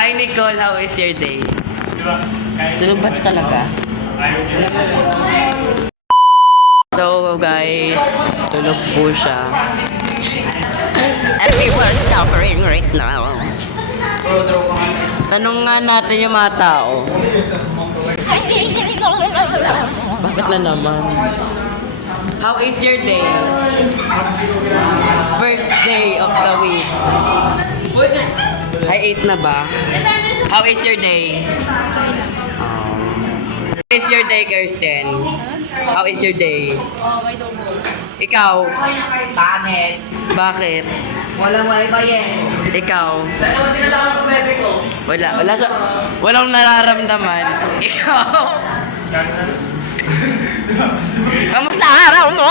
Hi Nicole, how is your day? Tulog ba talaga? So guys, tulog po siya. Everyone's suffering right now. Tanong nga natin yung mga tao. Bakit na naman? How is your day? First day of the week. Ay, 8 na ba? How is your day? How is your day, Kirsten? How is your day? Oh, may dugo. Ikaw? Pangit. Bakit? Walang wifi eh. Ikaw? Walang nararamdaman. Ikaw? Kamusta araw mo?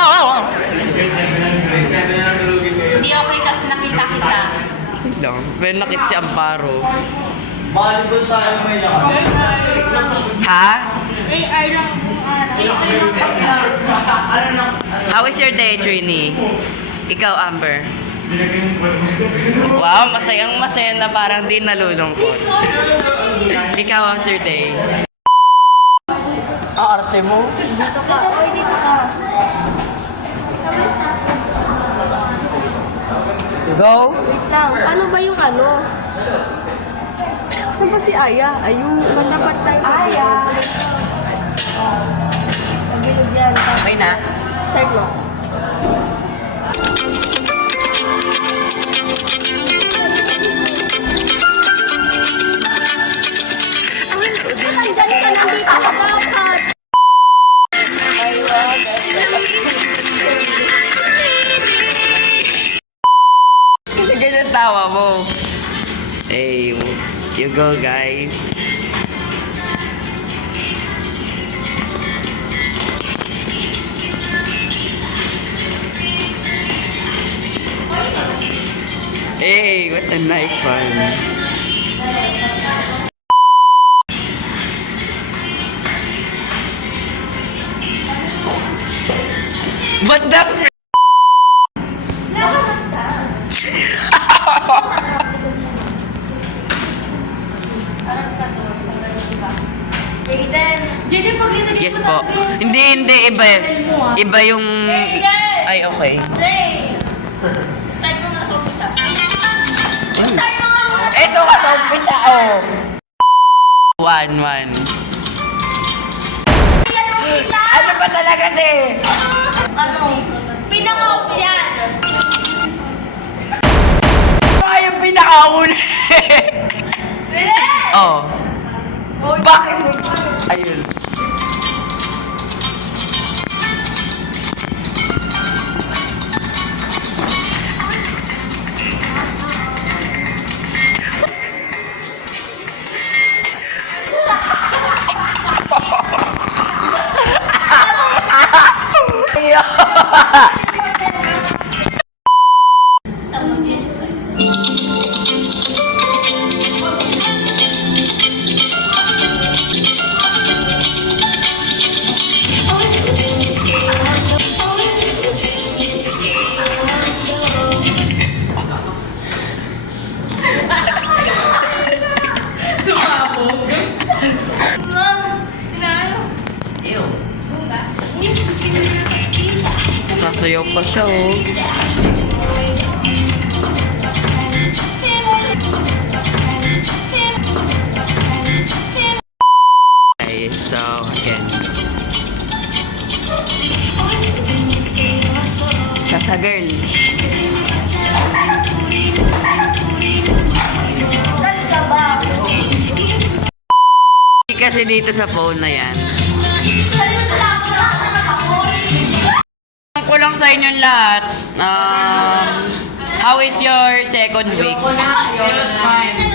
Hindi okay kasi nakita kita. Lang. May nakit si Amparo. Malibos sa may lakas. Ha? AI lang kung ano. AI lang. How is your day, Trini? Ikaw, Amber? Wow, masaya na parang di nalulungkot. Ikaw, how's your day? Arte mo? Dito ka. Oy, dito ka. Go! Wait lang. Ano ba yung ano? Saan ba si Aya? Ayun. Magdapat tayo sa Aya. Pagbilog yan. Okay na? Start mo. Ang dali ka nandito ka dapat. Kasi ganyan tawa mo. Hey, you go, guys. Hey, what a nice one. What the f***? Jaden, pag linagay Yes mo po. talaga yung Hindi, iba. Iba yung... Ay, okay. Ray! Start mo nga sa umpisa. Start mo nga muna. Ito ka sa umpisa, oh. 1-1. Ano ba talaga, te? Ano? Speed ang off yan. Ano yung pinakauna? Bilis! Oh. Bakit? Ayun. Sasayaw pa siya, oh. Okay, so, again. Sasa girl. Saan ka ba? Kasi dito sa phone na yan. Salute lang ako na ako nakapon. Ang ko lang sa inyong lahat. How is your second week?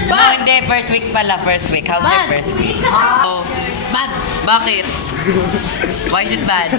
No, hindi. First week pala. First week. How's your first week? Oh. Bad. Bakit? Why is it bad?